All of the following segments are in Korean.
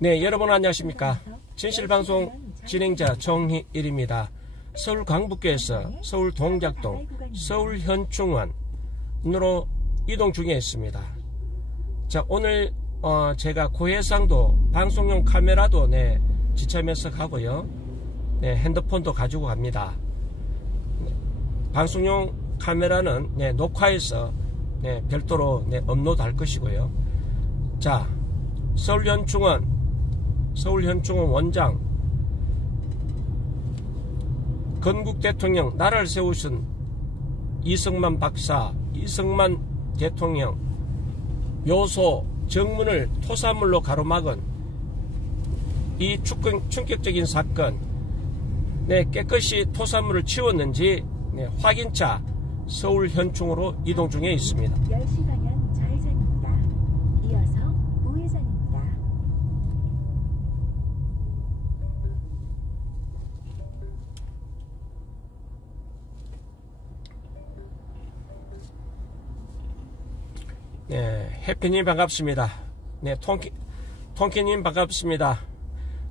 네, 여러분 안녕하십니까. 진실방송 진행자 정희일입니다. 서울 강북구에서 서울 동작동 서울 현충원으로 이동 중에 있습니다. 자, 오늘 제가 고해상도 방송용 카메라도 지참해서 가고요. 핸드폰도 가지고 갑니다. 방송용 카메라는 녹화해서 별도로 업로드할 것이고요. 자, 서울현충원 원장, 건국 대통령 나라를 세우신 이승만 박사, 이승만 대통령 묘소 정문을 토사물로 가로막은 이 충격적인 사건, 깨끗이 토사물을 치웠는지 확인차 서울현충으로 이동 중에 있습니다. 10시 방향 좌회전입니다. 이어서 우회전입니다. 해피님 반갑습니다. 통키님 반갑습니다.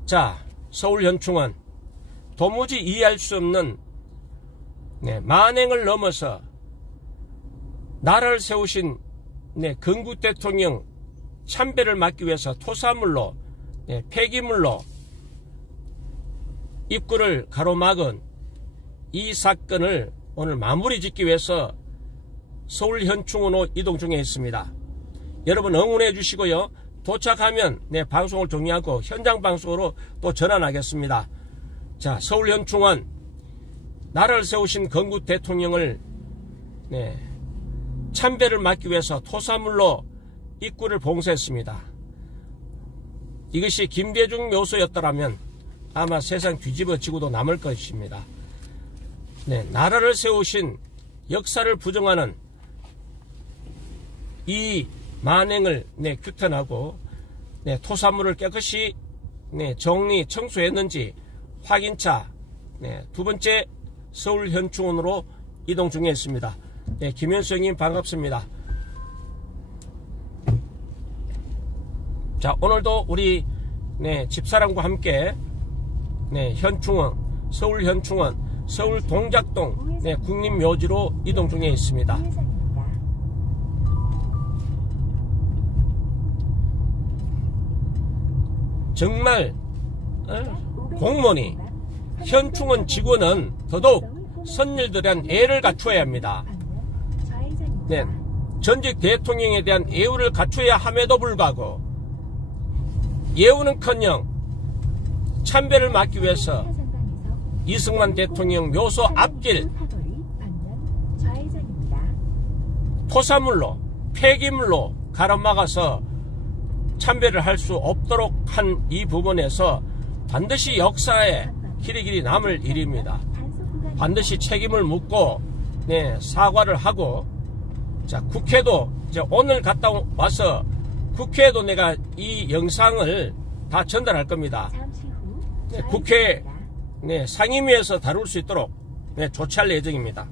자, 서울현충원 도무지 이해할 수 없는 만행을 넘어서 나라를 세우신 건국 대통령 참배를 막기 위해서 토사물로 폐기물로 입구를 가로막은 이 사건을 오늘 마무리 짓기 위해서 서울현충원으로 이동 중에 있습니다. 여러분 응원해 주시고요. 도착하면 방송을 종료하고 현장 방송으로 또 전환하겠습니다. 자, 서울현충원 나라를 세우신 건국 대통령을 참배를 막기 위해서 토사물로 입구를 봉쇄했습니다. 이것이 김대중 묘소였더라면 아마 세상 뒤집어지고도 남을 것입니다. 나라를 세우신 역사를 부정하는 이 만행을 규탄하고 토사물을 깨끗이 정리 청소했는지 확인차 두 번째 서울현충원으로 이동 중에 있습니다. 김현수 형님 반갑습니다. 자, 오늘도 우리 집사람과 함께 현충원, 서울현충원, 서울 동작동 국립묘지로 이동 중에 있습니다. 정말 공무원이 현충원 직원은 더더욱 선열들에 대한 애를 갖추어야 합니다. 전직 대통령에 대한 예우를 갖추어야 함에도 불구하고 예우는커녕 참배를 막기 위해서 이승만 대통령 묘소 앞길 토사물로 폐기물로 가로막아서 참배를 할 수 없도록 한 이 부분에서 반드시 역사에 길이길이 남을 일입니다. 반드시 책임을 묻고 사과를 하고, 자, 국회도 이제 오늘 갔다 와서 국회에도 내가 이 영상을 다 전달할 겁니다. 국회 상임위에서 다룰 수 있도록 조치할 예정입니다.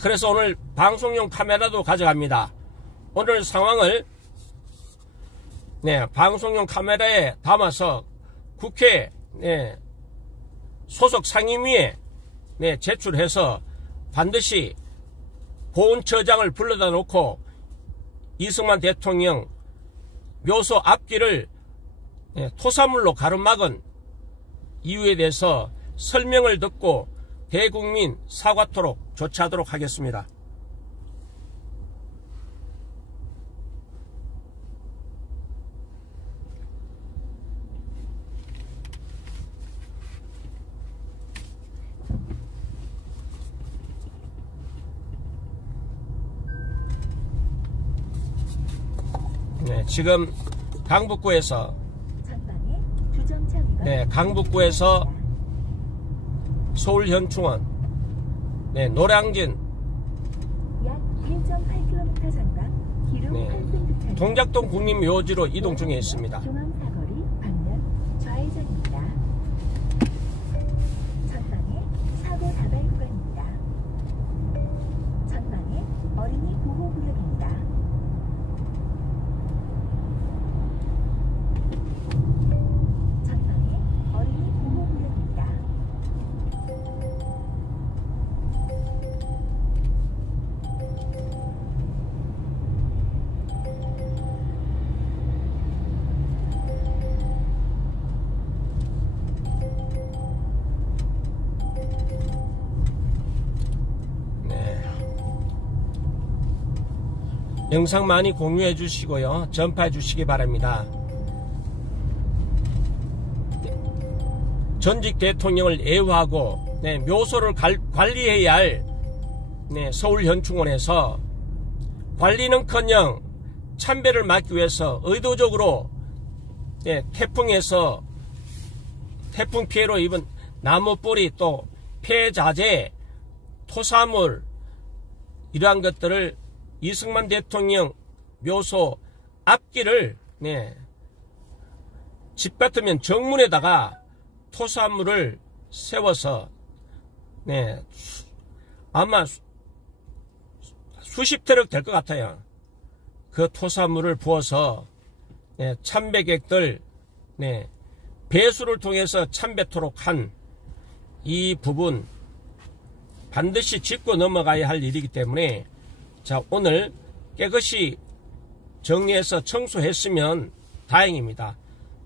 그래서 오늘 방송용 카메라도 가져갑니다. 오늘 상황을 방송용 카메라에 담아서 국회 소속 상임위에 제출해서 반드시 보훈처장을 불러다 놓고 이승만 대통령 묘소 앞길을 토사물로 가로막은 이유에 대해서 설명을 듣고 대국민 사과토록 조치하도록 하겠습니다. 지금 강북구에서 강북구에서 서울현충원 노량진 동작동 국립묘지로 이동 중에 있습니다. 전방에 어린이 보호구역입니다. 영상 많이 공유해 주시고요. 전파해 주시기 바랍니다. 전직 대통령을 애우하고 묘소를 관리해야 할 서울현충원에서 관리는커녕 참배를 막기 위해서 의도적으로 태풍에서 태풍 피해로 입은 나무 뿌리 또 폐자재 토사물 이러한 것들을 이승만 대통령 묘소 앞길을 집 같으면 정문에다가 토사물을 세워서 아마 수십 트럭 될 것 같아요. 그 토사물을 부어서 참배객들 배수를 통해서 참배토록 한 이 부분 반드시 짚고 넘어가야 할 일이기 때문에 자, 오늘 깨끗이 정리해서 청소했으면 다행입니다.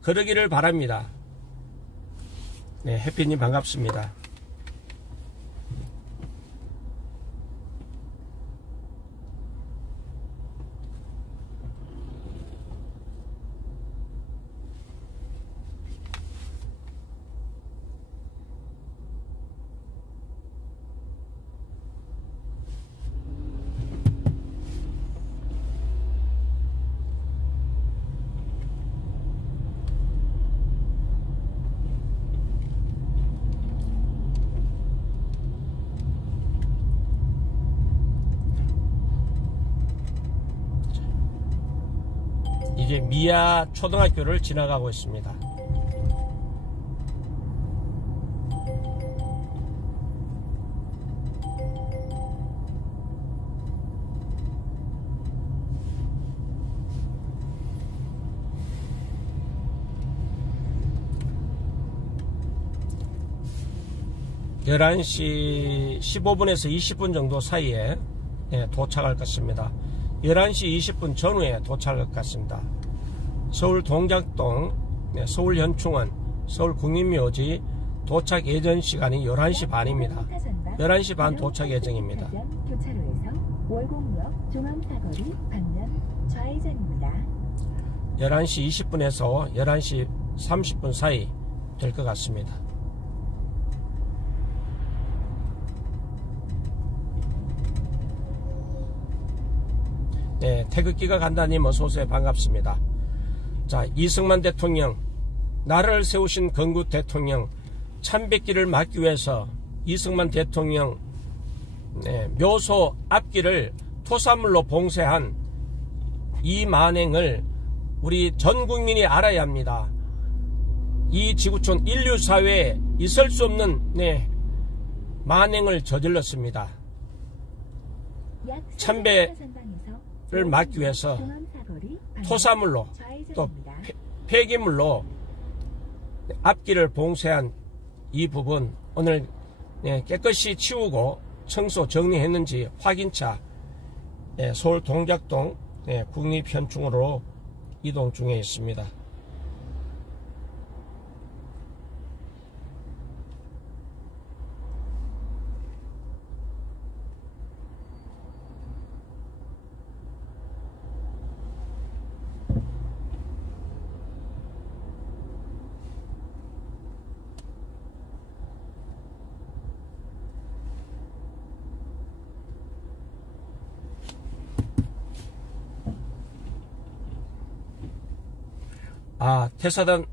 그러기를 바랍니다. 해피님 반갑습니다. 이제 미아 초등학교를 지나가고 있습니다. (11시 15분에서 20분) 정도 사이에 도착할 것입니다. 11시 20분 전후에 도착할 것 같습니다. 서울 동작동 서울현충원 서울국민묘지 도착 예정 시간이 11시 반입니다. 11시 반 도착 예정입니다. 교차로에서 월곡역 종암사거리 방면 좌회전입니다. 11시 20분에서 11시 30분 사이 될 것 같습니다. 태극기가 간다님 어서오세요. 반갑습니다. 자, 이승만 대통령 나라를 세우신 건국 대통령 참배길을 막기 위해서 이승만 대통령 묘소 앞길을 토사물로 봉쇄한 이 만행을 우리 전 국민이 알아야 합니다. 이 지구촌 인류사회에 있을 수 없는 만행을 저질렀습니다. 참배를 막기 위해서 토사물로 또 폐기물로 앞길을 봉쇄한 이 부분 오늘 깨끗이 치우고 청소 정리했는지 확인차 서울 동작동 국립현충원으로 이동 중에 있습니다. 아, 태사단님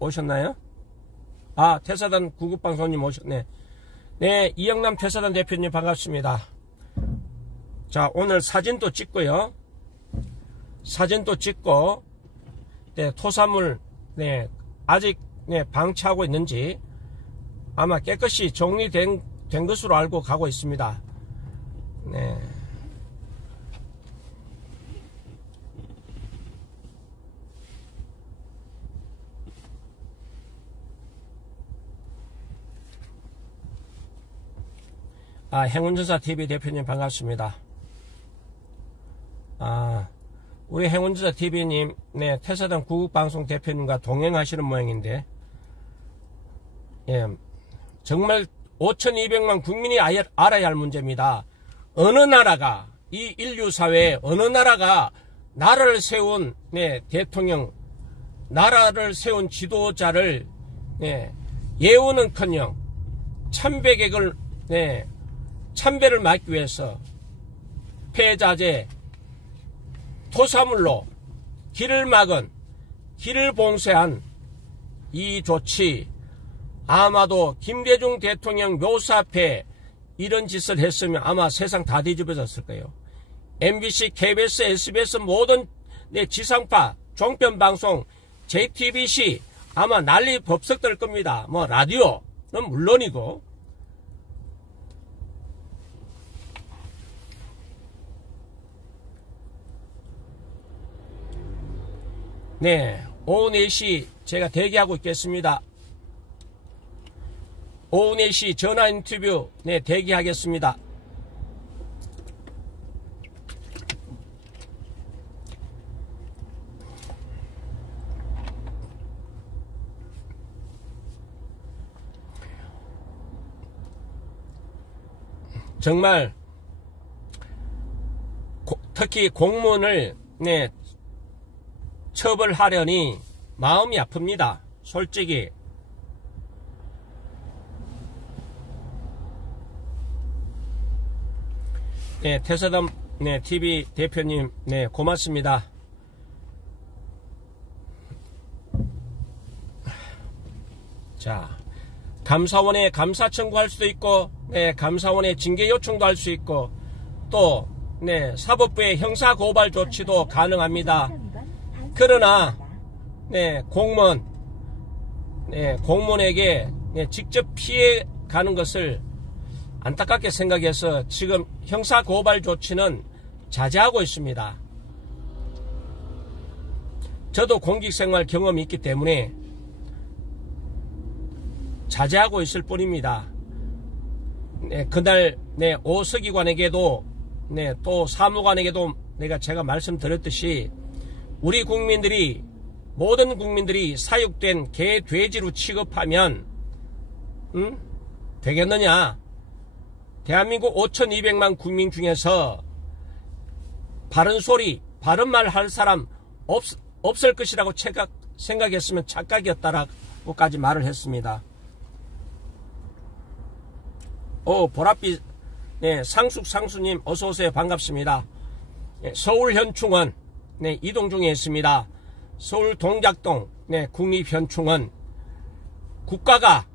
오셨나요? 아, 태사단 구급방송님 오셨네. 네, 이영남 태사단 대표님 반갑습니다. 자, 오늘 사진도 찍고요. 사진도 찍고, 토사물, 아직, 방치하고 있는지 아마 깨끗이 정리된 것으로 알고 가고 있습니다. 네. 아, 행운전사TV 대표님 반갑습니다. 아, 우리 행운전사TV님, 태사단 구국방송 대표님과 동행하시는 모양인데, 정말 5,200만 국민이 알아야 할 문제입니다. 어느 나라가, 이 인류사회에 어느 나라가 나라를 세운 대통령, 나라를 세운 지도자를 예우는커녕 참배객을 참배를 막기 위해서 폐자재, 토사물로 길을 막은, 길을 봉쇄한 이 조치, 아마도 김대중 대통령 묘사 앞에 이런 짓을 했으면 아마 세상 다 뒤집어졌을 거예요. MBC, KBS, SBS 모든 지상파, 종편방송, JTBC 아마 난리 법석 될 겁니다. 뭐 라디오는 물론이고. 네, 오후 4시 제가 대기하고 있겠습니다. 오후 4시 전화 인터뷰 대기하겠습니다. 정말 특히 공무원을 처벌하려니 마음이 아픕니다. 솔직히. 태서담 TV 대표님 고맙습니다. 자, 감사원에 감사 청구할 수도 있고 감사원에 징계 요청도 할 수 있고 또 사법부의 형사 고발 조치도 가능합니다. 그러나 공무원에게 직접 피해 가는 것을 안타깝게 생각해서 지금 형사 고발 조치는 자제하고 있습니다. 저도 공직생활 경험이 있기 때문에 자제하고 있을 뿐입니다. 그날 오서기관에게도 또 사무관에게도 제가 말씀드렸듯이 우리 국민들이, 모든 국민들이 사육된 개, 돼지로 취급하면 되겠느냐. 대한민국 5,200만 국민 중에서 바른 소리, 바른 말 할 사람 없을 것이라고 생각했으면 착각이었다라고까지 말을 했습니다. 보랏빛 상수님 어서오세요. 반갑습니다. 서울현충원 이동 중에 있습니다. 서울 동작동 국립현충원, 국가가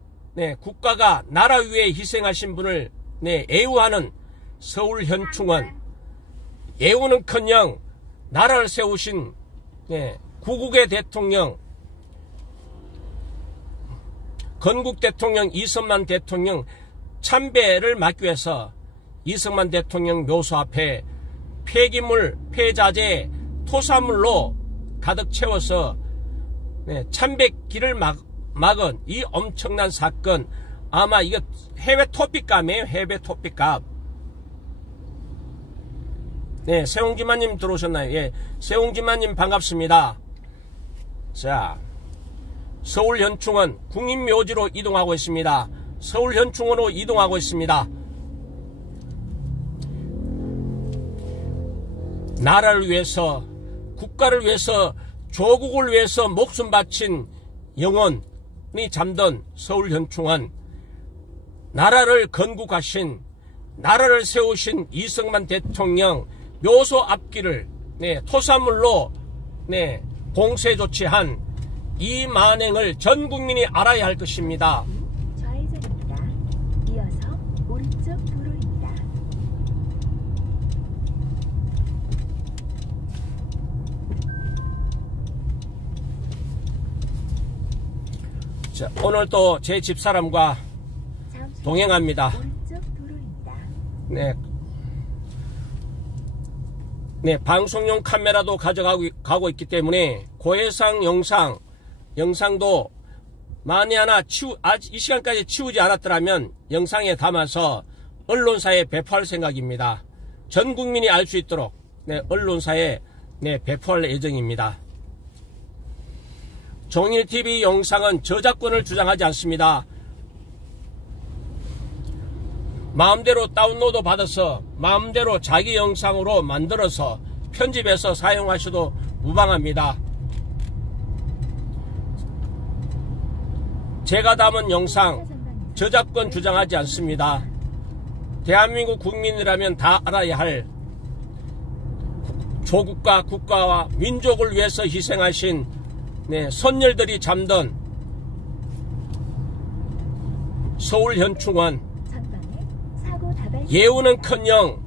나라 위에 희생하신 분을 애우하는 서울현충원, 애우는커녕 나라를 세우신 구국의 대통령, 건국 대통령 이승만 대통령 참배를 막기 위해서 이승만 대통령 묘소 앞에 폐기물, 폐자재, 토사물로 가득 채워서 참배길을 막은 이 엄청난 사건, 아마 이거 해외 토픽감이에요. 해외 토픽감. 세홍지마님 들어오셨나요? 세홍지마님 반갑습니다. 자, 서울현충원 국립묘지로 이동하고 있습니다. 서울현충원으로 이동하고 있습니다. 나라를 위해서, 국가를 위해서, 조국을 위해서 목숨 바친 영혼이 잠든 서울현충원, 나라를 건국하신, 나라를 세우신 이승만 대통령 묘소 앞길을 토사물로 봉쇄 조치한 이 만행을 전 국민이 알아야 할 것입니다. 좌회전입니다. 이어서 오른쪽 도로입니다. 자, 오늘 또 제 집사람과 동행합니다. 오른쪽 도로입니다. 방송용 카메라도 가져가고 있기 때문에 고해상 영상도 만에 하나 이 시간까지 치우지 않았더라면 영상에 담아서 언론사에 배포할 생각입니다. 전 국민이 알 수 있도록 언론사에 배포할 예정입니다. 종일TV 영상은 저작권을 주장하지 않습니다. 마음대로 다운로드 받아서 마음대로 자기 영상으로 만들어서 편집해서 사용하셔도 무방합니다. 제가 담은 영상 저작권 주장하지 않습니다. 대한민국 국민이라면 다 알아야 할 조국과 국가와 민족을 위해서 희생하신 선열들이 잠든 서울현충원, 예우는커녕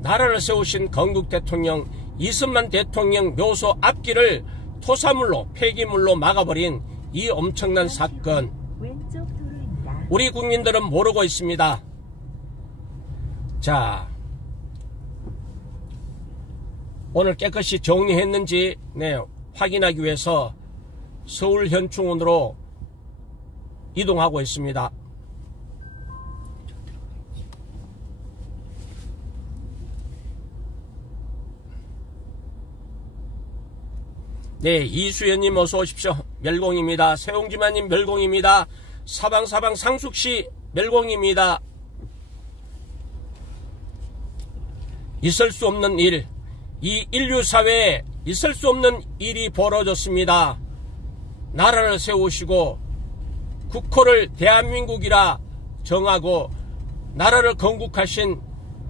나라를 세우신 건국 대통령 이승만 대통령 묘소 앞길을 토사물로 폐기물로 막아버린 이 엄청난 사건, 우리 국민들은 모르고 있습니다. 자, 오늘 깨끗이 정리했는지 확인하기 위해서 서울현충원으로 이동하고 있습니다. 네, 이수연님 어서 오십시오. 멸공입니다. 세홍지마님 멸공입니다. 사방사방 상숙시 멸공입니다. 있을 수 없는 일, 이 인류사회에 있을 수 없는 일이 벌어졌습니다. 나라를 세우시고 국호를 대한민국이라 정하고 나라를 건국하신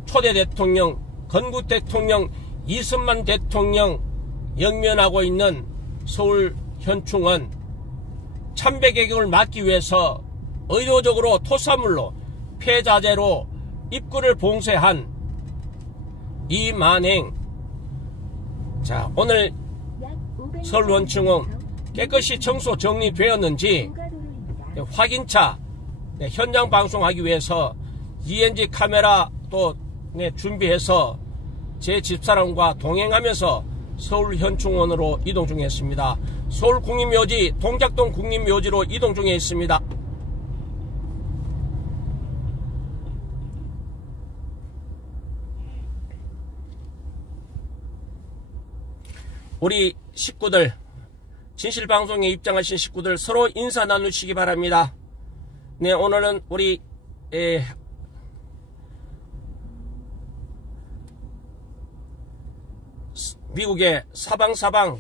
초대 대통령, 건국 대통령 이승만 대통령 영면하고 있는 서울현충원 참배개경을 막기 위해서 의도적으로 토사물로 폐자재로 입구를 봉쇄한 이 만행. 자, 오늘 서울현충원 깨끗이 청소 정리되었는지 확인차 현장 방송하기 위해서 ENG 카메라 또 준비해서 제 집사람과 동행하면서 서울현충원으로 이동 중에 있습니다. 서울국립묘지 동작동 국립묘지로 이동 중에 있습니다. 우리 식구들, 진실방송에 입장하신 식구들 서로 인사 나누시기 바랍니다. 네, 오늘은 우리 미국의 사방사방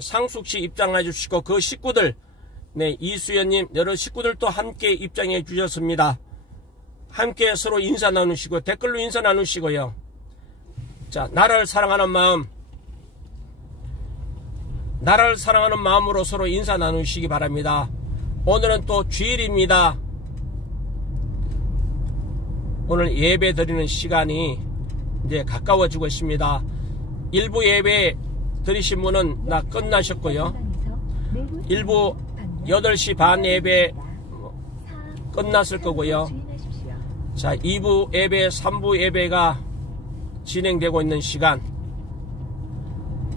상숙시 입장해 주시고 그 식구들 이수연님 여러 식구들도 함께 입장해 주셨습니다. 함께 서로 인사 나누시고 댓글로 인사 나누시고요. 자, 나라를 사랑하는 마음으로 서로 인사 나누시기 바랍니다. 오늘은 또 주일입니다. 오늘 예배 드리는 시간이 이제 가까워지고 있습니다. 일부 예배 드리신 분은 다 끝나셨고요. 일부 8시 반 예배 끝났을 거고요. 자, 2부 예배, 3부 예배가 진행되고 있는 시간,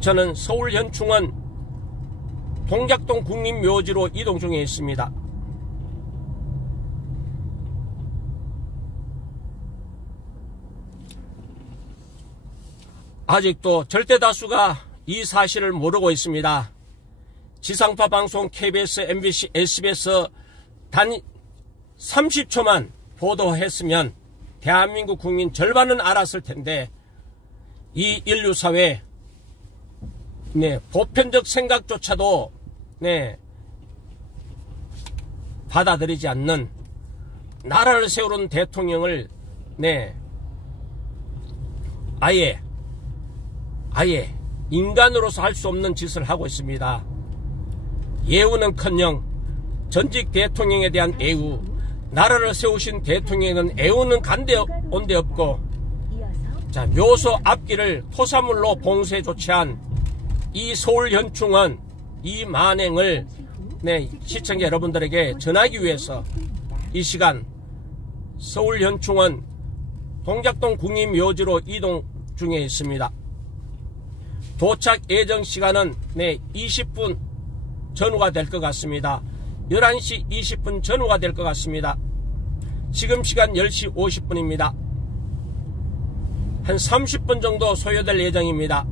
저는 서울현충원 동작동 국립묘지로 이동 중에 있습니다. 아직도 절대다수가 이 사실을 모르고 있습니다. 지상파 방송 KBS, MBC, SBS 단 30초만 보도했으면 대한민국 국민 절반은 알았을 텐데 이 인류사회 보편적 생각조차도 받아들이지 않는 나라를 세우는 대통령을 아예 인간으로서 할 수 없는 짓을 하고 있습니다. 예우는커녕 전직 대통령에 대한 애우, 나라를 세우신 대통령은 애우는 온데 없고, 자, 묘소 앞길을 토사물로 봉쇄 조치한 이 서울현충원 이 만행을 시청자 여러분들에게 전하기 위해서 이 시간 서울현충원 동작동 국립묘지로 이동 중에 있습니다. 도착 예정 시간은 20분 전후가 될 것 같습니다. 11시 20분 전후가 될 것 같습니다. 지금 시간 10시 50분입니다. 한 30분 정도 소요될 예정입니다.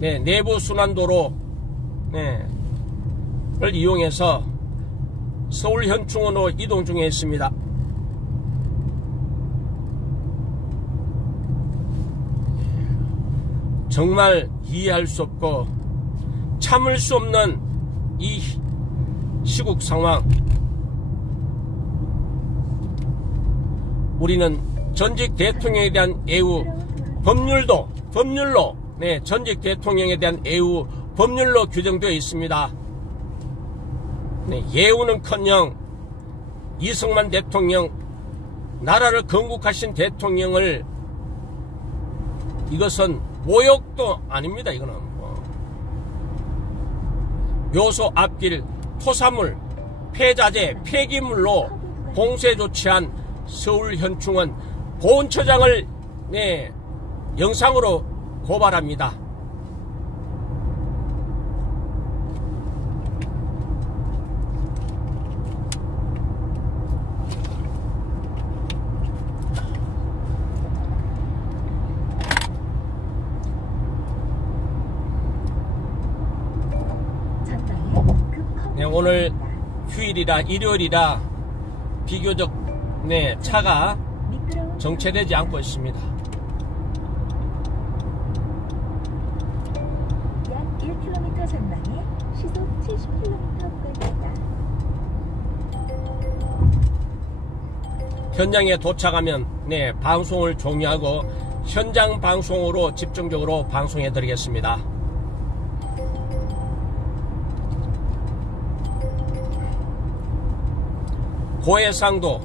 내부 순환도로를 이용해서 서울현충원으로 이동 중에 있습니다. 정말 이해할 수 없고 참을 수 없는 이 시국 상황, 우리는 전직 대통령에 대한 애우 법률로 전직 대통령에 대한 애우 법률로 규정되어 있습니다. 예우는커녕 이승만 대통령, 나라를 건국하신 대통령을, 이것은 모욕도 아닙니다. 이거는 묘소 앞길 토사물, 폐자재, 폐기물로 공세 조치한 서울현충원 보훈처장을 영상으로 고발합니다. 오늘 휴일이라 일요일이라 비교적 차가 정체되지 않고 있습니다. 약 1km 전방에 시속 70km 구간입니다. 현장에 도착하면 방송을 종료하고 현장 방송으로 집중적으로 방송해 드리겠습니다. 고해상도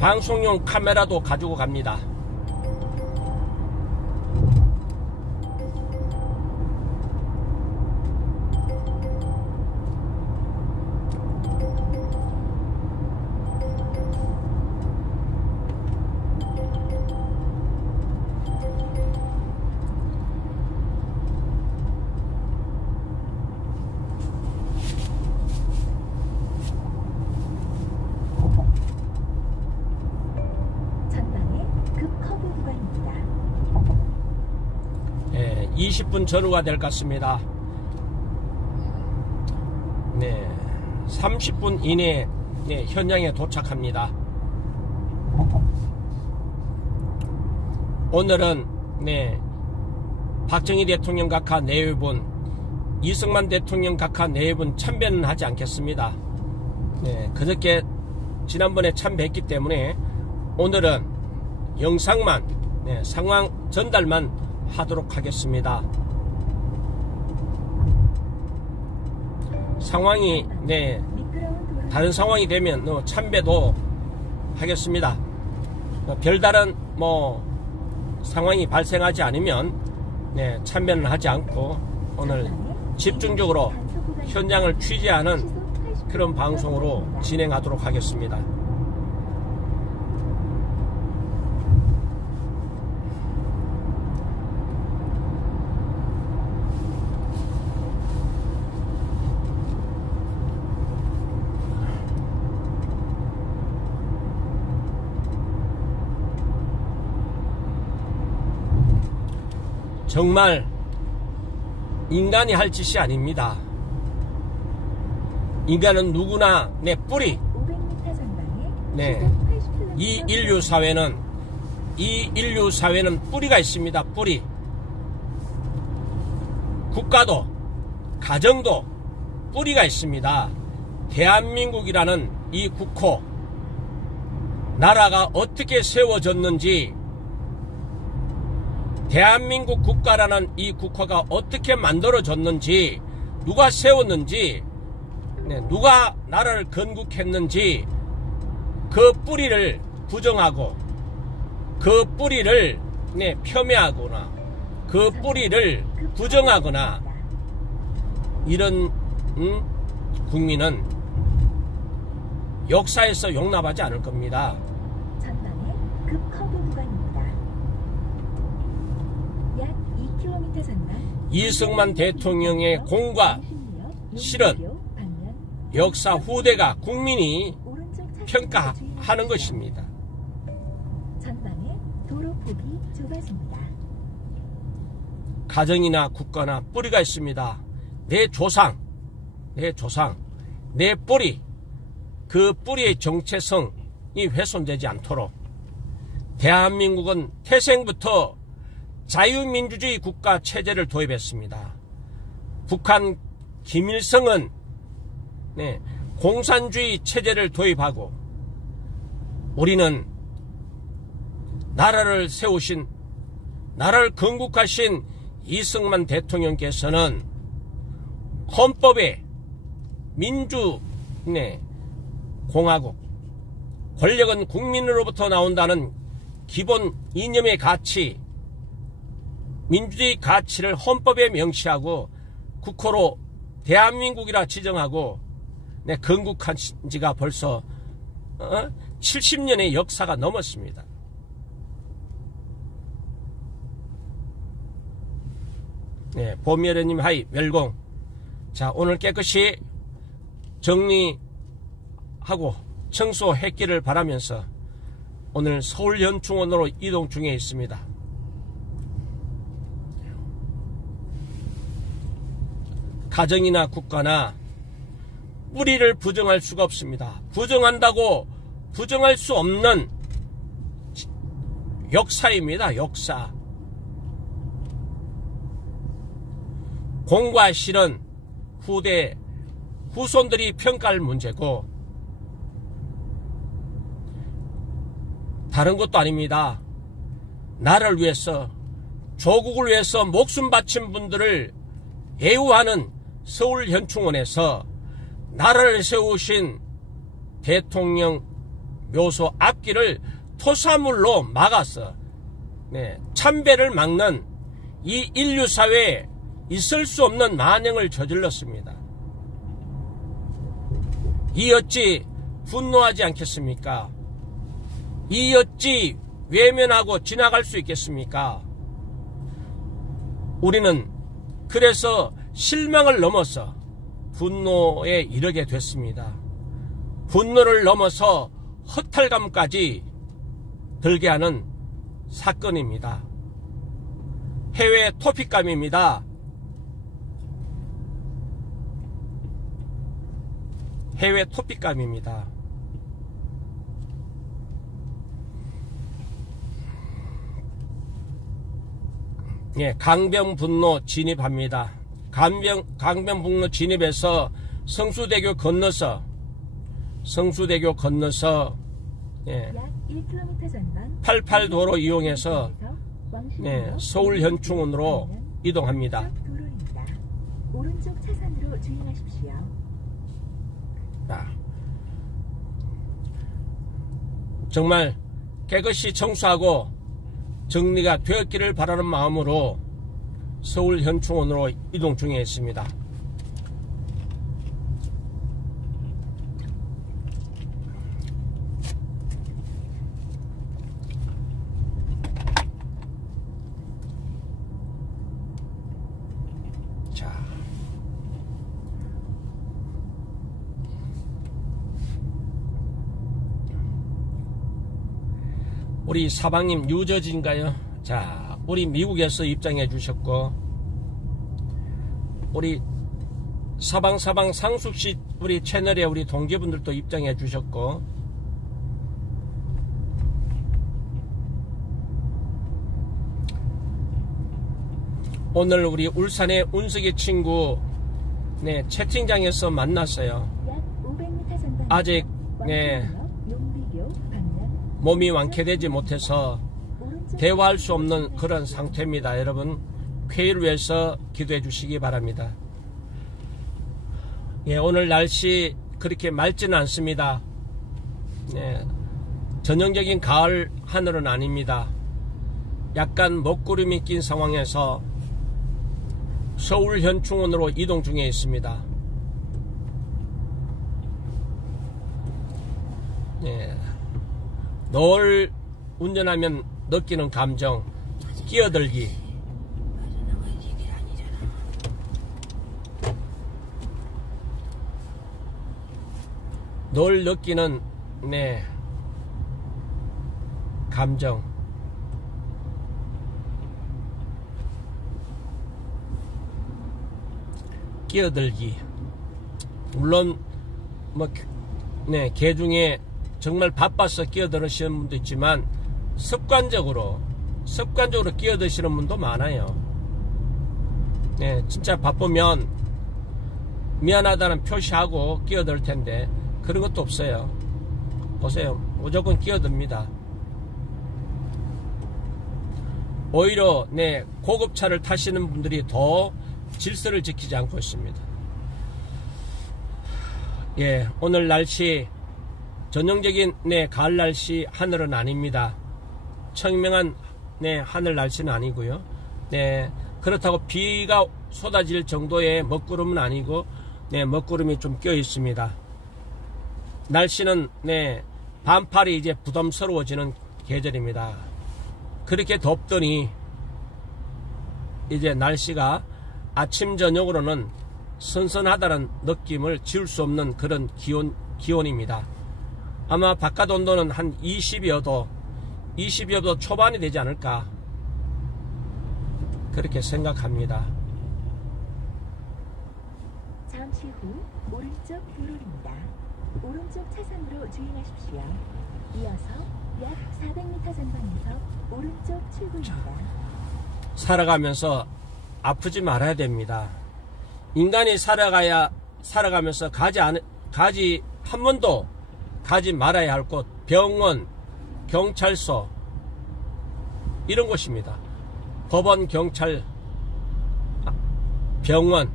방송용 카메라도 가지고 갑니다. 전방에 급 커브 구간입니다. 20분 전후가 될 것 같습니다. 30분 이내에 현장에 도착합니다. 오늘은 박정희 대통령 각하 4분, 이승만 대통령 각하 4분 참배는 하지 않겠습니다. 그저께 지난번에 참배했기 때문에 오늘은 영상만, 상황 전달만 하도록 하겠습니다. 상황이 다른 상황이 되면 참배도 하겠습니다. 별다른 상황이 발생하지 않으면 참배는 하지 않고 오늘 집중적으로 현장을 취재하는 그런 방송으로 진행하도록 하겠습니다. 정말 인간이 할 짓이 아닙니다. 인간은 누구나 내 뿌리, 500m 전방에 이 인류 사회는 뿌리가 있습니다. 뿌리. 국가도, 가정도 뿌리가 있습니다. 대한민국이라는 이 국호, 나라가 어떻게 세워졌는지, 대한민국 국가라는 이 국가가 어떻게 만들어졌는지, 누가 세웠는지, 누가 나라를 건국했는지, 그 뿌리를 부정하고, 그 뿌리를 폄훼하거나, 그 뿌리를 부정하거나, 이런 국민은 역사에서 용납하지 않을 겁니다. 전방에 급 커브 구간입니다. 약 2km 전방 이승만 대통령의 공과 실은 역사 후대가 국민이 평가하는 것입니다. 전방에 도로 폭이 좁아집니다. 가정이나 국가나 뿌리가 있습니다. 내 조상, 내 뿌리, 그 뿌리의 정체성이 훼손되지 않도록 대한민국은 태생부터 자유민주주의 국가 체제를 도입했습니다. 북한 김일성은 공산주의 체제를 도입하고 우리는 나라를 세우신, 나라를 건국하신 이승만 대통령께서는 헌법에 공화국, 권력은 국민으로부터 나온다는 기본 이념의 가치, 민주주의 가치를 헌법에 명시하고 국호로 대한민국이라 지정하고 건국한 지가 벌써 70년의 역사가 넘었습니다. 봄여래님 하이 멸공. 자, 오늘 깨끗이 정리하고 청소했기를 바라면서 오늘 서울현충원으로 이동 중에 있습니다. 가정이나 국가나 뿌리를 부정할 수가 없습니다. 부정한다고 부정할 수 없는 역사입니다. 역사. 공과 실은 후손들이 평가할 문제고 다른 것도 아닙니다. 나라를 위해서, 조국을 위해서 목숨 바친 분들을 애우하는 서울현충원에서 나라를 세우신 대통령 묘소 앞길을 토사물로 막아서 참배를 막는 이 인류사회에 있을 수 없는 만행을 저질렀습니다. 이 어찌 분노하지 않겠습니까? 이 어찌 외면하고 지나갈 수 있겠습니까? 우리는 그래서 실망을 넘어서 분노에 이르게 됐습니다. 분노를 넘어서 허탈감까지 들게 하는 사건입니다. 해외 토픽감입니다. 해외 토픽감입니다. 강변북로 진입합니다. 강변북로 진입해서 성수대교 건너서 약 1km 전방 88도로 이용해서 서울현충원으로 이동합니다. 도로입니다. 오른쪽 차선으로 주행하십시오. 정말 깨끗이 청소하고 정리가 되었기를 바라는 마음으로 서울현충원으로 이동 중에 있습니다. 자, 우리 사방님 뉴저지인가요? 자, 우리 미국에서 입장해 주셨고, 우리 사방 상숙시 우리 채널에 우리 동기분들도 입장해 주셨고, 오늘 우리 울산의 운석이 친구 채팅장에서 만났어요. 약 500m 전방 아직 몸이 완쾌되지 못해서 대화할 수 없는 그런 상태입니다. 여러분, 쾌유를 위해서 기도해 주시기 바랍니다. 오늘 날씨 그렇게 맑지는 않습니다. 전형적인 가을 하늘은 아닙니다. 약간 먹구름이 낀 상황에서 서울현충원으로 이동 중에 있습니다. 늘 운전하면 느끼는 감정, 끼어들기. 늘 느끼는 감정. 끼어들기. 물론 개 중에 정말 바빠서 끼어들으시는 분도 있지만 습관적으로 습관적으로 끼어드시는 분도 많아요. 네, 진짜 바쁘면 미안하다는 표시하고 끼어들 텐데 그런 것도 없어요. 보세요. 무조건 끼어듭니다. 오히려 네, 고급차를 타시는 분들이 더 질서를 지키지 않고 있습니다. 예, 오늘 날씨 전형적인 네, 가을 날씨 하늘은 아닙니다. 청명한 네, 하늘 날씨는 아니고요. 네, 그렇다고 비가 쏟아질 정도의 먹구름은 아니고 네, 먹구름이 좀 껴 있습니다. 날씨는 네, 반팔이 이제 부담스러워지는 계절입니다. 그렇게 덥더니 이제 날씨가 아침 저녁으로는 선선하다는 느낌을 지울 수 없는 그런 기온입니다. 아마 바깥 온도는 한 20여 도 초반이 되지 않을까 그렇게 생각합니다. 잠시 후 오른쪽 도로입니다. 오른쪽 차선으로 주행하십시오. 이어서 약 400m 전방에서 오른쪽 출구입니다. 살아가면서 아프지 말아야 됩니다. 인간이 살아가면서 한 번도 가지 말아야 할 곳, 병원, 경찰서 이런 곳입니다. 법원, 경찰, 병원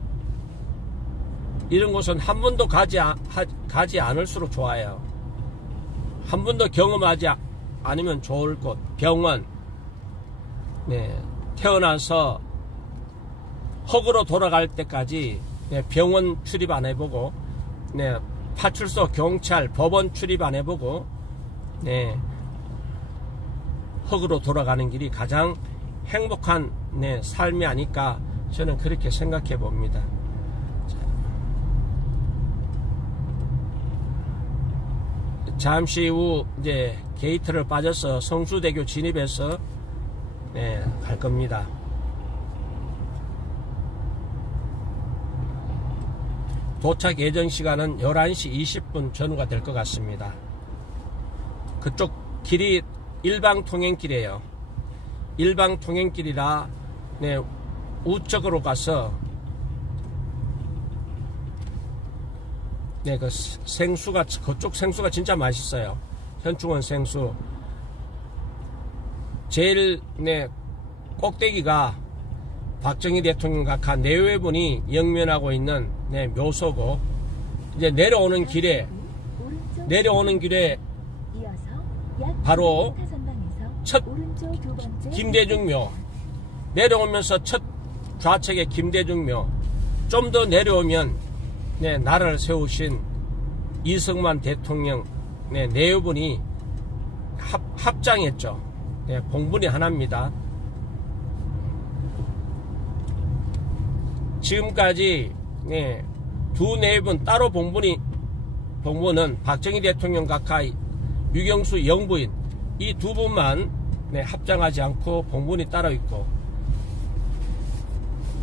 이런 곳은 한 번도 가지 않을수록 좋아요. 한 번도 경험하지 않으면 좋을 곳, 병원. 네, 태어나서 흙으로 돌아갈 때까지 네, 병원 출입 안 해보고, 네, 파출소, 경찰, 법원 출입 안 해보고, 네, 흙으로 돌아가는 길이 가장 행복한 네, 삶이 아닐까 저는 그렇게 생각해 봅니다. 잠시 후 이제 게이트를 빠져서 성수대교 진입해서 네, 갈 겁니다. 도착 예정 시간은 11시 20분 전후가 될 것 같습니다. 그쪽 길이 일방통행길이에요. 일방통행길이라 네, 우측으로 가서 네, 그 생수가 그쪽 생수가 진짜 맛있어요. 현충원 생수. 제일 네, 꼭대기가 박정희 대통령 각하 내외분이 영면하고 있는 네, 묘소고, 이제 내려오는 길에 바로 첫 김대중묘, 내려오면서 첫 좌측에 김대중묘, 좀 더 내려오면 네, 나라를 세우신 이승만 대통령 네, 내외분이 합장했죠. 네, 봉분이 하나입니다. 지금까지 네, 두 내외분 따로 봉분은 박정희 대통령 각하 유경수 영부인 이 두 분만 네, 합장하지 않고 봉분이 따로 있고,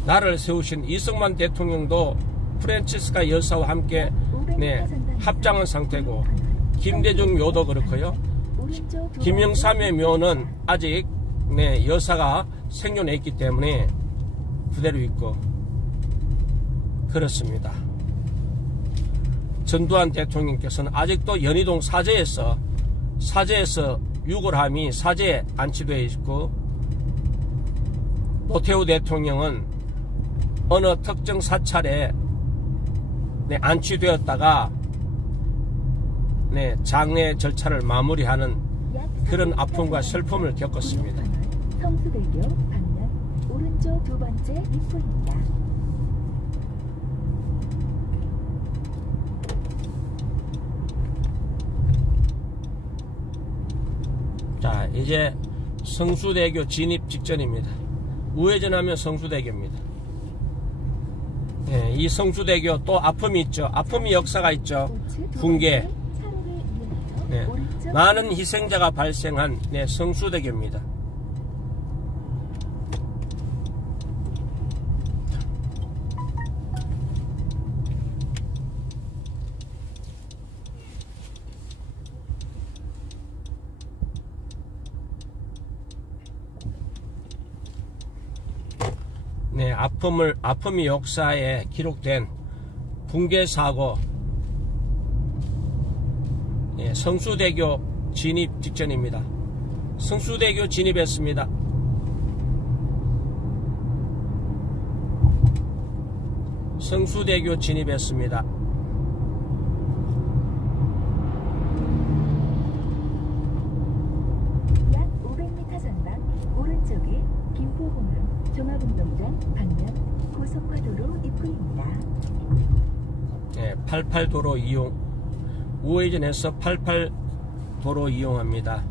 나라를 세우신 이승만 대통령도 프란치스카 여사와 함께 네, 합장한 상태고, 김대중 묘도 그렇고요. 김영삼의 묘는 아직 네, 여사가 생존해 있기 때문에 그대로 있고 그렇습니다. 전두환 대통령께서는 아직도 연희동 사제에서 유골함이 사제에 안치되어 있고, 노태우 대통령은 어느 특정 사찰에 네, 안치되었다가 네, 장례 절차를 마무리하는 그런 아픔과 슬픔을 겪었습니다. 성수대교 방면 오른쪽 두 번째 입구입니다. 자, 이제 성수대교 진입 직전입니다. 우회전하면 성수대교입니다. 네, 이 성수대교 또 아픔이 있죠. 아픔이 역사가 있죠. 붕괴. 네, 많은 희생자가 발생한 네, 성수대교입니다. 네, 아픔의 역사에 기록된 붕괴 사고, 네, 성수대교 진입 직전입니다. 성수대교 진입했습니다. 성수대교 진입했습니다. 약 500m 전방 오른쪽에 김포공항 종합운동장 방면 고속화도로 입구입니다. 네, 88도로 이용, 우회전해서 88도로 이용합니다.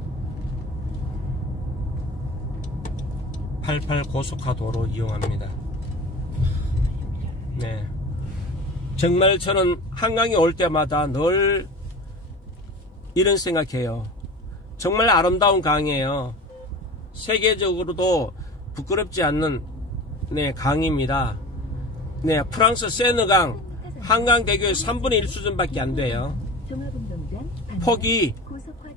88 고속화도로 이용합니다. 네, 정말 저는 한강에 올 때마다 늘 이런 생각해요. 정말 아름다운 강이에요. 세계적으로도 부끄럽지 않는, 네, 강입니다. 네, 프랑스 세느강 한강대교의 3분의 1 수준밖에 안 돼요. 폭이,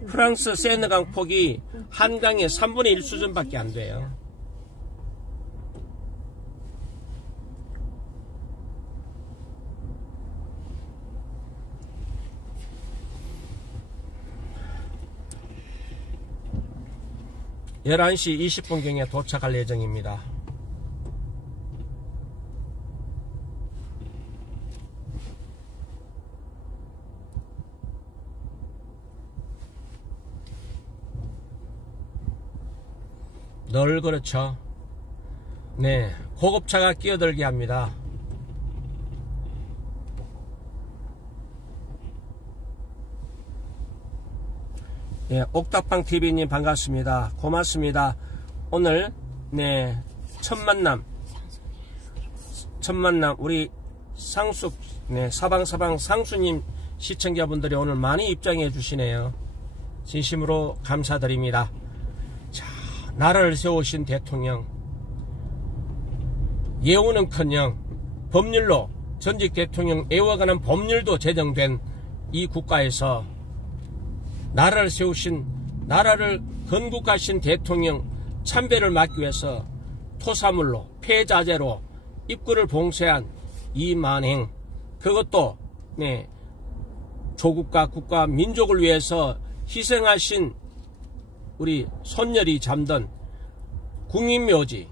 프랑스 세느강 폭이 한강의 3분의 1 수준밖에 안 돼요. (11시 20분경에) 도착할 예정입니다. 늘 그렇죠. 네, 고급차가 끼어들게 합니다. 네, 옥탑방TV님 반갑습니다. 고맙습니다. 오늘, 네, 첫 만남 우리 상숙, 네, 사방사방 상수님 시청자분들이 오늘 많이 입장해 주시네요. 진심으로 감사드립니다. 자, 나라를 세우신 대통령, 예우는커녕 법률로 전직 대통령 애워가는 법률도 제정된 이 국가에서 나라를 세우신, 나라를 건국하신 대통령 참배를 막기 위해서 토사물로, 폐자재로 입구를 봉쇄한 이 만행, 그것도, 네, 조국과 국가 민족을 위해서 희생하신 우리 손녀리 잠든 국민묘지,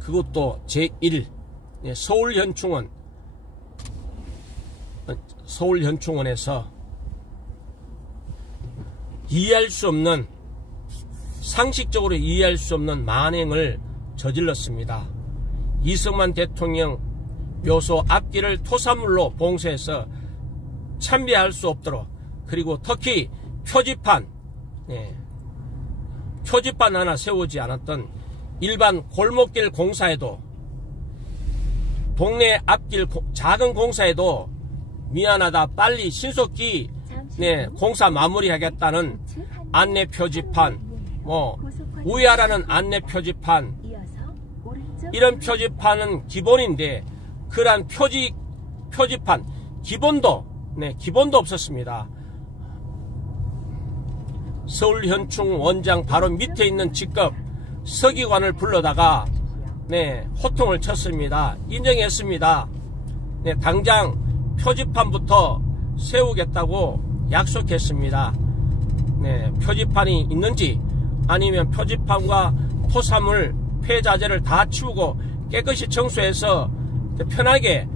그것도 제1, 네, 서울현충원에서 이해할 수 없는, 상식적으로 이해할 수 없는 만행을 저질렀습니다. 이승만 대통령 묘소 앞길을 토사물로 봉쇄해서 참배할 수 없도록, 그리고 특히 표지판, 네, 표지판 하나 세우지 않았던 일반 골목길 공사에도, 동네 앞길 작은 공사에도 미안하다, 빨리 신속히, 네, 공사 마무리하겠다는 안내 표지판, 뭐 우회하라는 안내 표지판, 이런 표지판은 기본인데 그러한 표지판 기본도, 네, 기본도 없었습니다. 서울현충 원장 바로 밑에 있는 직급 서기관을 불러다가, 네, 호통을 쳤습니다. 인정했습니다. 네, 당장 표지판부터 세우겠다고 약속했습니다. 네, 표지판이 있는지, 아니면 표지판과 토사물, 폐자재를 다 치우고 깨끗이 청소해서 편하게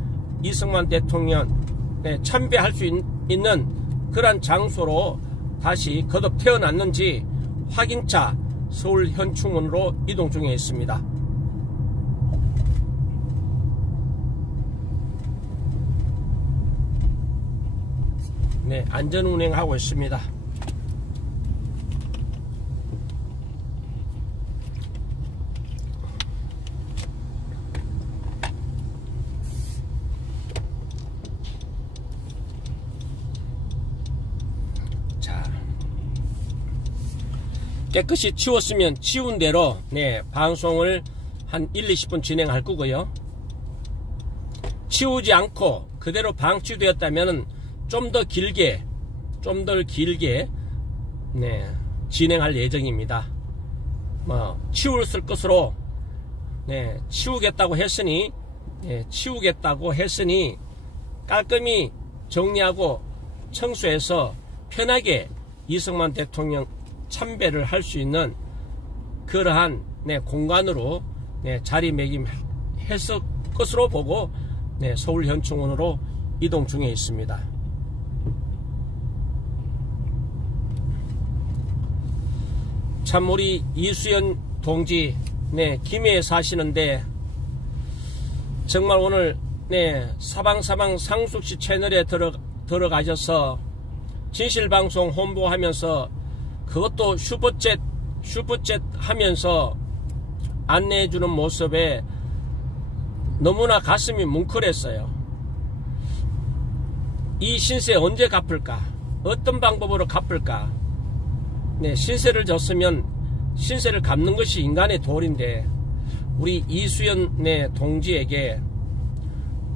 이승만 대통령, 네, 참배할 수 있는 그런 장소로 다시 거듭 태어났는지 확인차 서울현충원으로 이동 중에 있습니다. 네, 안전운행하고 있습니다. 자, 깨끗이 치웠으면 치운 대로, 네, 방송을 한 1-20분 진행할 거고요. 치우지 않고 그대로 방치되었다면 좀 더 길게, 네, 진행할 예정입니다. 뭐 치울 것으로 치우겠다고 했으니 깔끔히 정리하고 청소해서 편하게 이승만 대통령 참배를 할 수 있는 그러한 공간으로 자리매김했을 것으로 보고 서울현충원으로 이동 중에 있습니다. 참 우리 이수연 동지 김해에 사시는데 정말 오늘 사방사방 상숙시 채널에 들어가셔서 진실방송 홍보하면서 그것도 슈퍼챗 하면서 안내해주는 모습에 너무나 가슴이 뭉클했어요. 이 신세 언제 갚을까? 어떤 방법으로 갚을까? 신세를 졌으면 신세를 갚는 것이 인간의 도리인데 우리 이수연 동지에게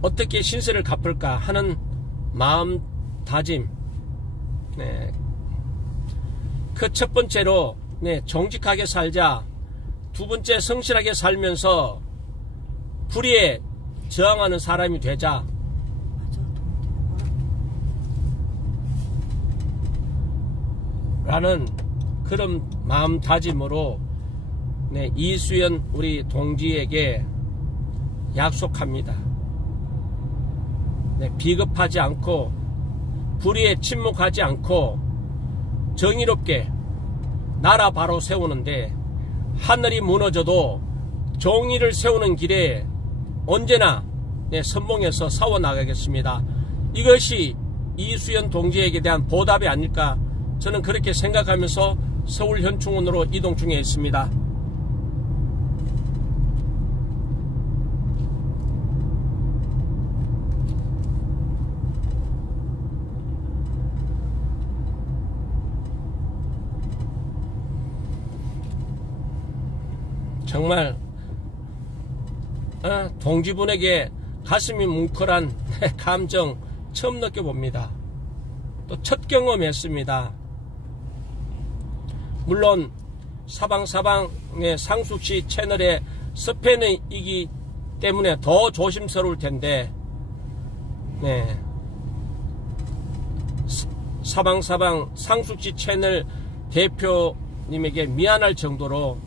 어떻게 신세를 갚을까 하는 마음다짐, 그 첫 번째로 정직하게 살자, 두 번째 성실하게 살면서 불의에 저항하는 사람이 되자, 라는 그런 마음다짐으로 이수연 우리 동지에게 약속합니다. 비겁하지 않고 불의에 침묵하지 않고 정의롭게 나라 바로 세우는데 하늘이 무너져도 정의를 세우는 길에 언제나 선봉해서 싸워나가겠습니다. 이것이 이수연 동지에게 대한 보답이 아닐까, 저는 그렇게 생각하면서 서울현충원으로 이동 중에 있습니다. 정말 동지분에게 가슴이 뭉클한 감정 처음 느껴봅니다. 또 첫 경험했습니다. 물론 사방사방의 상숙시 채널의 스팸이기 때문에 더 조심스러울 텐데 사방사방 상숙시 채널 대표님에게 미안할 정도로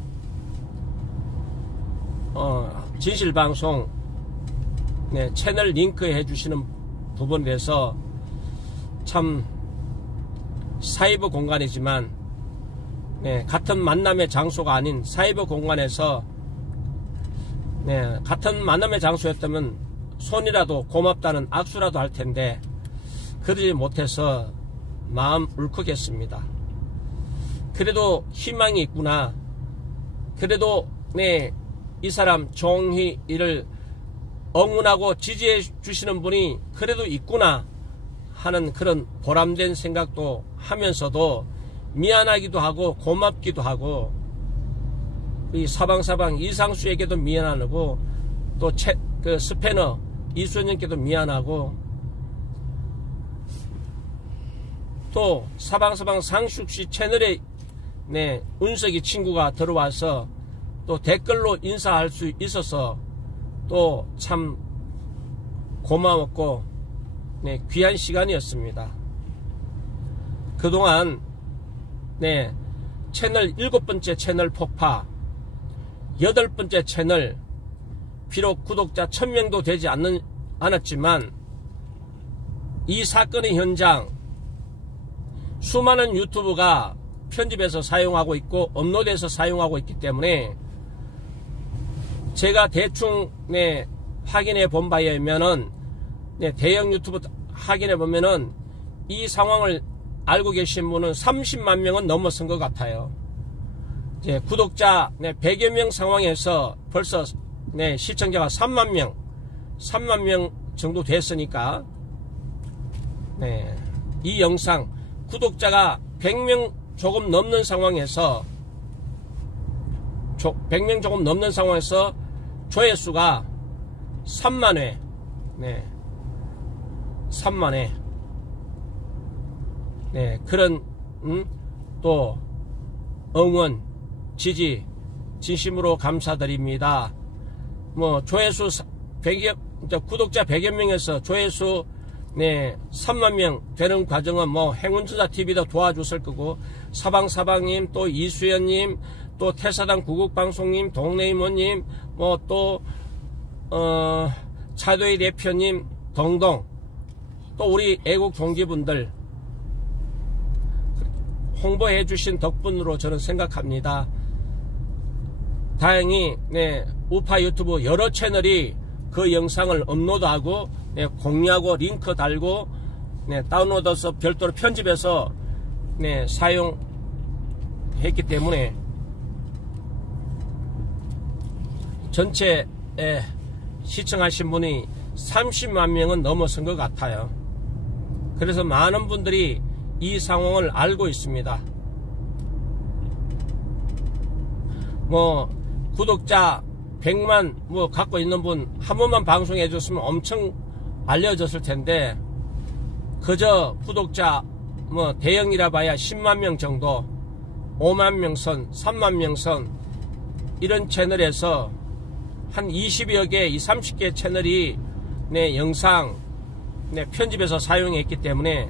진실방송 채널 링크해 주시는 부분에 대해서 참 사이버 공간이지만 같은 만남의 장소가 아닌 사이버 공간에서 같은 만남의 장소였다면 손이라도 고맙다는 악수라도 할 텐데 그러지 못해서 마음 울컥했습니다. 그래도 희망이 있구나, 그래도 이 사람 종희를 응원하고 지지해 주시는 분이 그래도 있구나 하는 그런 보람된 생각도 하면서도 미안하기도 하고 고맙기도 하고, 이 사방사방 이상수에게도 미안하고 또 그 스패너 이수연님께도 미안하고, 또 사방사방 상숙시 채널에 운석이 친구가 들어와서 또 댓글로 인사할 수 있어서 또 참 고마웠고 귀한 시간이었습니다. 그동안 채널 7번째 채널 폭파, 8번째 채널, 비록 구독자 1000명도 되지 않았지만 이 사건의 현장 수많은 유튜브가 편집해서 사용하고 있고 업로드해서 사용하고 있기 때문에 제가 대충 확인해 본 바에 의하면은 대형 유튜브 확인해 보면은 이 상황을 알고 계신 분은 30만 명은 넘어선 것 같아요. 이제 구독자 100여 명 상황에서 벌써 시청자가 3만 명 정도 됐으니까 이 영상 구독자가 100명 조금 넘는 상황에서 100명 조금 넘는 상황에서 조회수가 3만회 3만회 그런 또 응원 지지 진심으로 감사드립니다. 뭐 조회수 100여, 구독자 100여 명에서 조회수 3만 명 되는 과정은 뭐 행운투자 TV도 도와줬을 거고, 사방사방님, 또 이수연님, 또 태사당 구국방송님, 동네이모님, 뭐 또 차도희 대표님 등등, 또 우리 애국 종지분들 홍보해 주신 덕분으로 저는 생각합니다. 다행히 우파 유튜브 여러 채널이 그 영상을 업로드하고 공유하고 링크 달고 다운로드해서 별도로 편집해서 사용했기 때문에 전체 시청하신 분이 30만 명은 넘어선 것 같아요. 그래서 많은 분들이 이 상황을 알고 있습니다. 뭐 구독자 100만 뭐 갖고 있는 분 한 번만 방송해 줬으면 엄청 알려졌을 텐데, 그저 구독자 뭐 대형이라 봐야 10만 명 정도, 5만 명 선, 3만 명 선, 이런 채널에서 한 20여 개, 30개 채널이 영상 편집해서 사용했기 때문에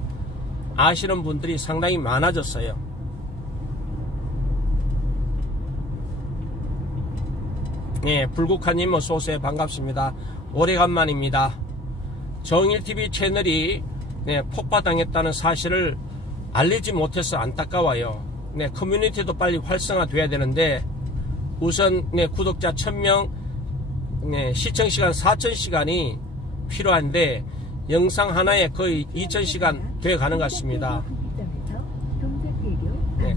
아시는 분들이 상당히 많아졌어요. 불국화님 어서오세요. 반갑습니다. 오래간만입니다. 정일TV 채널이 폭파당했다는 사실을 알리지 못해서 안타까워요. 커뮤니티도 빨리 활성화돼야 되는데, 우선 구독자 1000명, 시청시간 4000시간이 필요한데 영상 하나에 거의 2000시간 돼 가는 것 같습니다.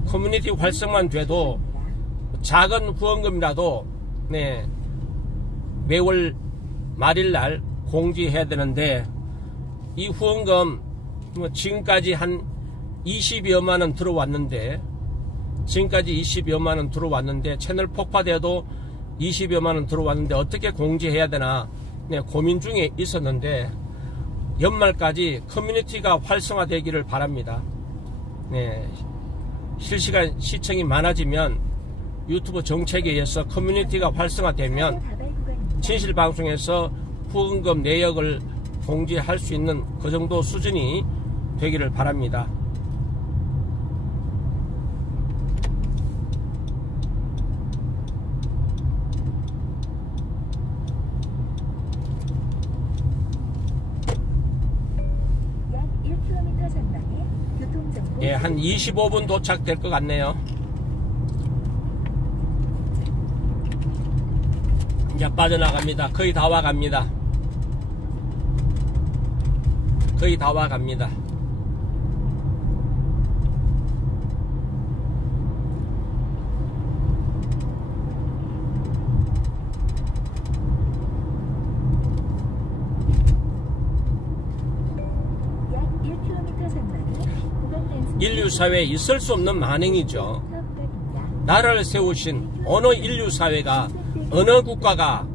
커뮤니티 활성만 돼도 작은 후원금이라도 매월 말일날 공지해야 되는데, 이 후원금 뭐 지금까지 한 20여만원 들어왔는데, 채널 폭파돼도 20여만원 들어왔는데 어떻게 공지해야 되나 고민 중에 있었는데, 연말까지 커뮤니티가 활성화되기를 바랍니다. 실시간 시청이 많아지면 유튜브 정책에 의해서 커뮤니티가 활성화되면 진실방송에서 후원금 내역을 공지할 수 있는 그 정도 수준이 되기를 바랍니다. 한 25분 도착될 것 같네요. 이제 빠져나갑니다. 거의 다 와갑니다. 거의 다 와갑니다. 인류사회에 있을 수 없는 만행이죠. 나라를 세우신 어느 인류사회가, 어느 국가가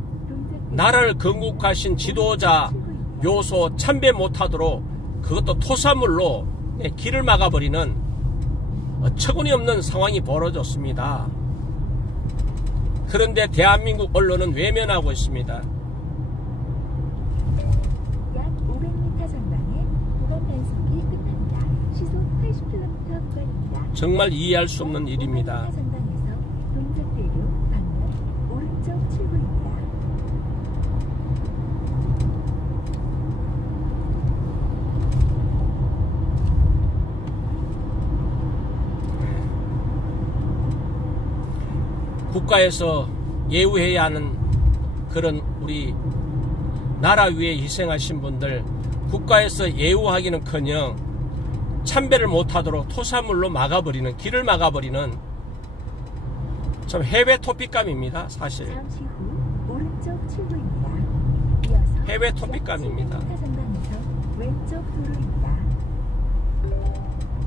나라를 건국하신 지도자 묘소 참배 못하도록 그것도 토사물로 길을 막아버리는 어처구니 없는 상황이 벌어졌습니다. 그런데 대한민국 언론은 외면하고 있습니다. 약 500m 전방에 구간 단속이 끝납니다. 시속 80km 구간입니다. 정말 이해할 수 없는 일입니다. 500m 전방에서 동작대교 방면 오른쪽 출구입니다. 국가에서 예우해야 하는 그런 우리 나라 위에 희생하신 분들, 국가에서 예우하기는커녕 참배를 못하도록 토사물로 막아버리는, 길을 막아버리는 참 해외 토픽감입니다. 사실 잠시 후 오른쪽 출구입니다. 이어서 해외 토픽감입니다. 약 10m 전방에서 왼쪽 도로입니다.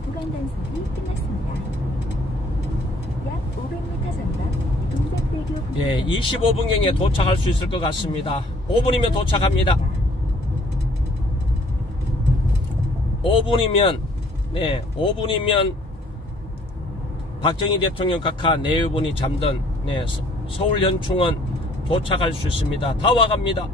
구간 단속이 끝났습니다. 약 500m 전방 동작대교 예, 25분경에 도착할 수 있을 것 같습니다. 5분이면 도착합니다. 5분이면 박정희 대통령 각하 내외분이 잠든 서울 연충원 도착할 수 있습니다. 다 와갑니다.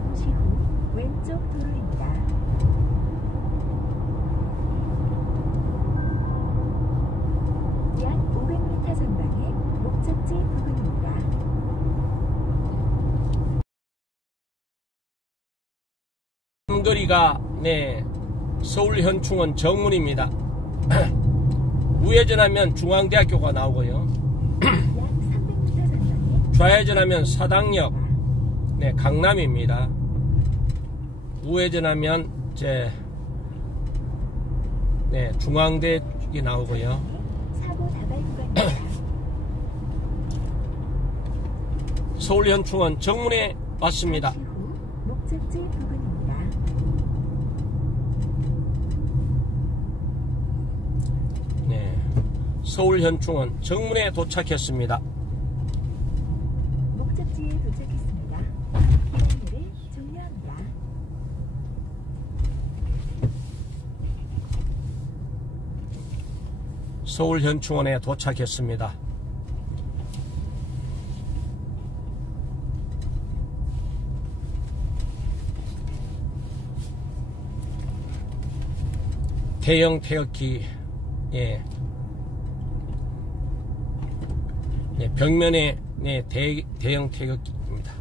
잠시 후 왼쪽 도로입니다. 약 500m 전방에 목적지 부근입니다. 거리가 서울 현충원 정문입니다. 우회전하면 중앙대학교가 나오고요. 약 300m 전방에 좌회전하면 사당역 강남입니다. 우회전하면 중앙대학이 나오고요. 사고 다발 구간입니다. 서울 현충원 정문에 왔습니다. 잠시 후 목적지 부근입니다. 서울 현충원 정문에 도착했습니다. 목적지에 도착했습니다. 기간일을 종료합니다. 서울 현충원에 도착했습니다. 대형 태극기 벽면에 대형 태극기입니다.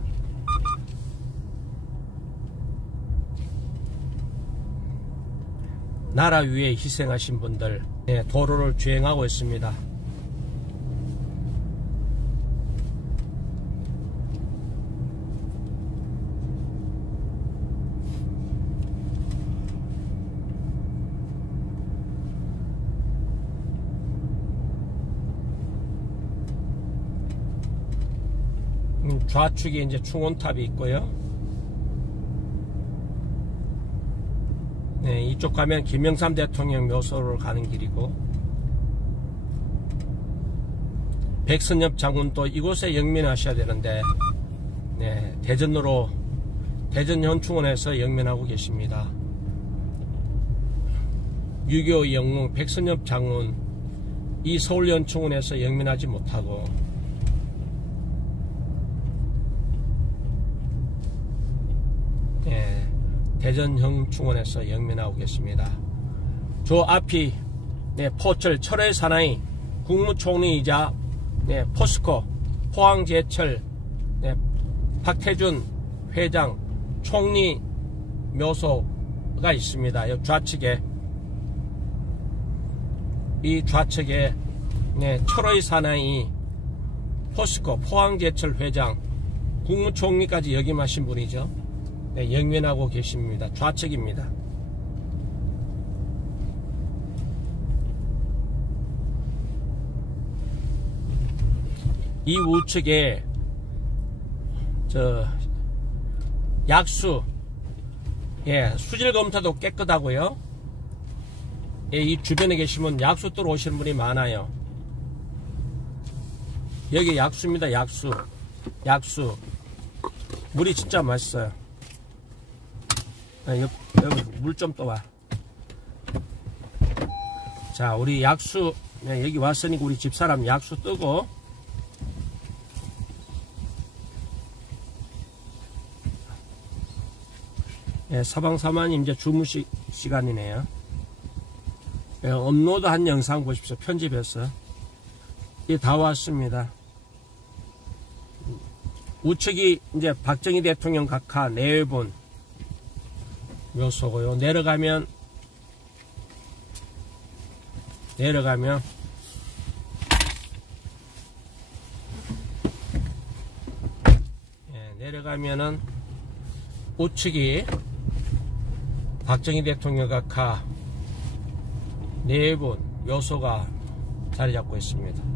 나라 위에 희생하신 분들 도로를 주행하고 있습니다. 좌측에 이제 충원탑이 있고요. 이쪽 가면 김영삼 대통령 묘소를 가는 길이고, 백선엽 장군도 이곳에 영면하셔야 되는데 대전으로 대전 현충원에서 영면하고 계십니다. 6.25 영웅 백선엽 장군 이 서울 현충원에서 영면하지 못하고 대전 현충원에서 영면하고 계십니다. 저 앞이 포철 철의 사나이 국무총리이자 포스코 포항제철 박태준 회장 총리 묘소가 있습니다. 좌측에 이 좌측에 철의 사나이 포스코 포항제철 회장 국무총리까지 역임하신 분이죠. 영면하고 계십니다. 좌측입니다. 이 우측에 약수 수질 검토도 깨끗하고요. 이 주변에 계시면 약수 뜨러 오시는 분이 많아요. 여기 약수입니다. 약수 물이 진짜 맛있어요. 여기 물 좀 떠와. 자, 우리 약수 여기 왔으니까 우리 집사람 약수 뜨고 사방사만 이제 주무시 시간이네요. 업로드한 영상 보십시오. 편집해서 다 왔습니다. 우측이 이제 박정희 대통령 각하 내외분 묘소고요. 내려가면 내려가면은 우측이 박정희 대통령 각하 내외분 묘소가 자리 잡고 있습니다.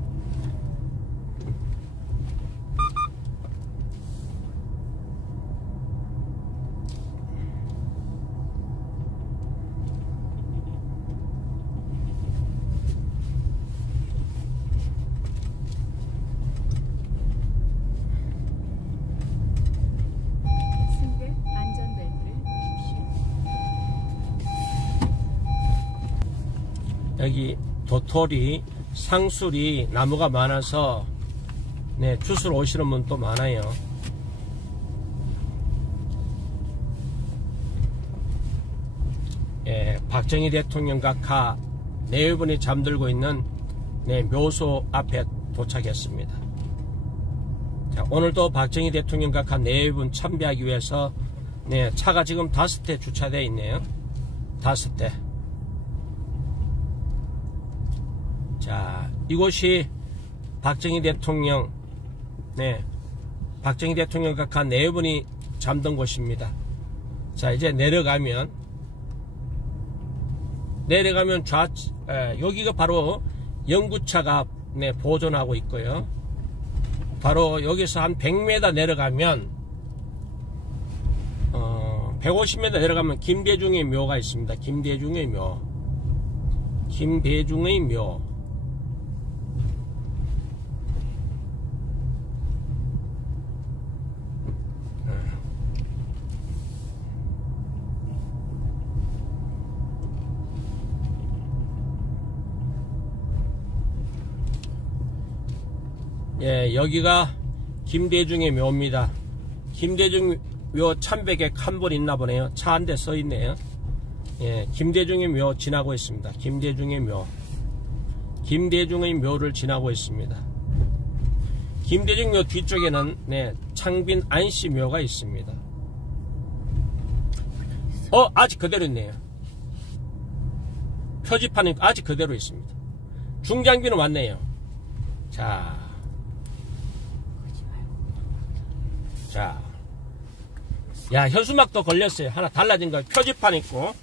승객 안전벨트를 매십시오. 여기 도토리, 상수리, 나무가 많아서 네, 주스러 오시는 분도 많아요. 예, 박정희 대통령 각하 내외분이 잠들고 있는 네, 묘소 앞에 도착했습니다. 자, 오늘도 박정희 대통령 각하 내외분 참배하기 위해서 네, 차가 지금 5대 주차되어 있네요. 5대. 자, 이곳이 박정희 대통령, 네, 박정희 대통령 각하 내외분이 잠든 곳입니다. 자, 이제 내려가면 여기가 바로 연구차가 네, 보존하고 있고요. 바로 여기서 한 100m 내려가면 150m 내려가면 김대중의 묘가 있습니다. 김대중의 묘. 김대중의 묘. 예, 여기가 김대중의 묘입니다. 김대중 묘 참배객 한 분 있나 보네요. 차 한 대 서 있네요. 예, 김대중의 묘 지나고 있습니다. 김대중의 묘. 김대중의 묘를 지나고 있습니다. 김대중 묘 뒤쪽에는 네, 창빈 안씨 묘가 있습니다. 아직 그대로 있네요. 표지판이 아직 그대로 있습니다. 중장비는 왔네요. 자, 야, 현수막도 걸렸어요. 하나 달라진 거 표지판 있고.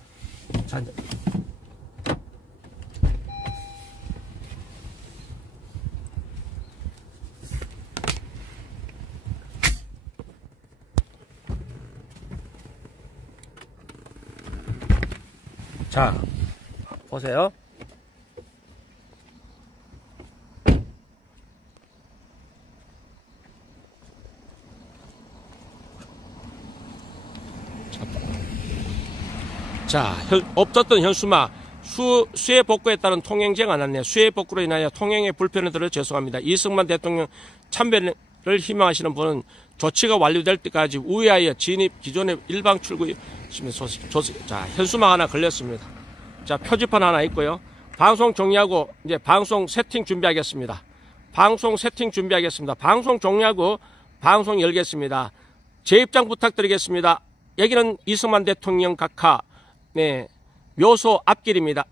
자, 보세요. 자, 없었던 현수막 수해 복구에 따른 통행제가 안 왔네요. 수해 복구로 인하여 통행에 불편을 들어 죄송합니다. 이승만 대통령 참배를 희망하시는 분은 조치가 완료될 때까지 우회하여 진입 기존의 일방 출구 자, 현수막 하나 걸렸습니다. 자, 표지판 하나 있고요. 방송 종료하고 이제 방송 세팅 준비하겠습니다. 방송 세팅 준비하겠습니다. 방송 종료하고 방송 열겠습니다. 제 입장 부탁드리겠습니다. 여기는 이승만 대통령 각하 네, 묘소 앞길입니다.